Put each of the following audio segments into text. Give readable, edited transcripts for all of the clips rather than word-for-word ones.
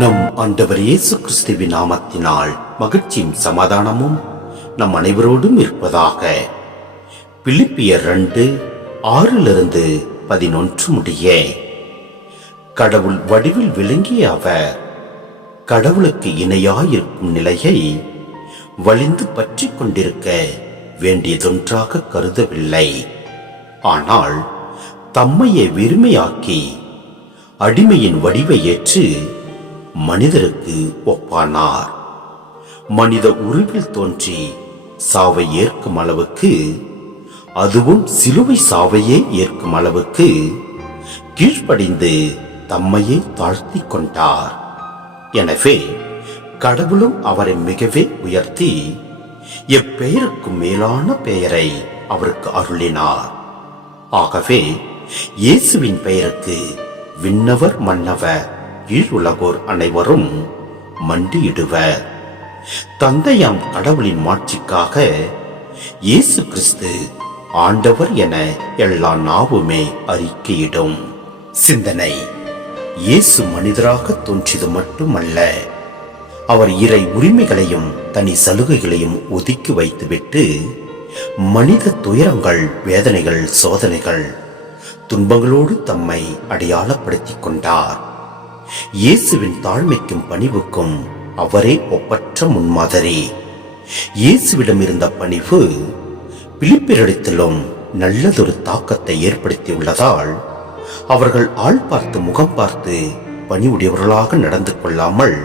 நம் ஆண்டவர் இயேசு கிறிஸ்துவின் நாமத்தினால் மகிழ்ச்சியும் சமாதானமும் நம் அனைவரோடும் இருப்பதாக. பிலிப்பியர் 2:6-11 முடிய. கடவுள் வடிவில் விளங்கிய அவர் கடவுளுக்கு இணையாயிருக்கும் நிலையை வலிந்து பற்றி கொண்டிருக்க வேண்டியதொன்றாக கருதவில்லை. ஆனால் தம்மையே வெறுமையாக்கி அடிமையின் வடிவை ஏற்று மனிதருக்கு ஒப்பானார். மனித உருவில் தோன்றி சாவை ஏற்கும் அளவுக்கு, அதுவும் சிலுவை சாவையே ஏற்கும் அளவுக்கு கீழ்ப்படிந்து தம்மையே தாழ்த்தி கொண்டார். எனவே கடவுளும் அவரை மிகவே உயர்த்தி எப்பெயருக்கும் மேலான பெயரை அவருக்கு அருளினார். ஆகவே இயேசுவின் பெயருக்கு விண்ணவர் மன்னவர் கீழுலகோர் அனைவரும் மண்டியிடுவர். தந்தையாம் கடவுளின் மாட்சிக்காக இயேசு கிறிஸ்து ஆண்டவர் என எல்லா நாவுமே அறிக்கையிடும். சிந்தனை: இயேசு மனிதராக தோன்றியது மட்டுமல்ல, அவர் இறை உரிமைகளையும் தனி சலுகைகளையும் ஒதுக்கி வைத்துவிட்டு மனித துயரங்கள், வேதனைகள், சோதனைகள், துன்பங்களோடு தம்மை அடையாளப்படுத்திக் கொண்டார். இயேசுவின் தாழ்மைக்கும் பணிவுக்கும் அவரே ஒப்பற்ற முன்மாதிரி. இயேசுவிடம் இருந்த பணிவு பிலிப்பியரிடத்திலும் நல்லதொரு தாக்கத்தை ஏற்படுத்தியுள்ளதால் அவர்கள் ஆள் பார்த்து முகம் பார்த்து பணிவுடையவர்களாக நடந்து கொள்ளாமல்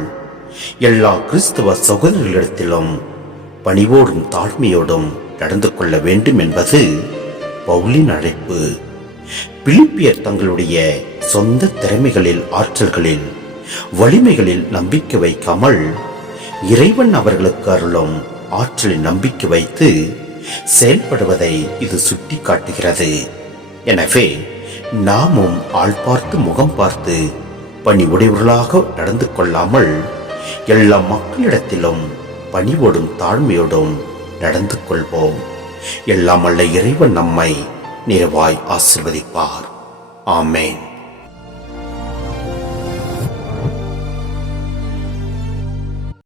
எல்லா கிறிஸ்தவ சகோதரர்களிடத்திலும் பணிவோடும் தாழ்மையோடும் நடந்து கொள்ள வேண்டும் என்பது பவுலின் அழைப்பு. பிலிப்பியர் தங்களுடைய சொந்த திறமைகளில், ஆற்றல்களில், வலிமைகளில் நம்பிக்கை வைக்காமல் இறைவன் அவர்களுக்கு அருளும் ஆற்றலில் நம்பிக்கை வைத்து செயல்படுவதை இது சுட்டி காட்டுகிறது. எனவே நாமும் ஆள் பார்த்து முகம் பார்த்து பணி உடையவர்களாக நடந்து கொள்ளாமல் எல்லா மக்களிடத்திலும் பணிவோடும் தாழ்மையோடும் நடந்து கொள்வோம். எல்லாம் அல்ல இறைவன் நம்மை நிறைவாய் ஆசீர்வதிப்பார். ஆமென்.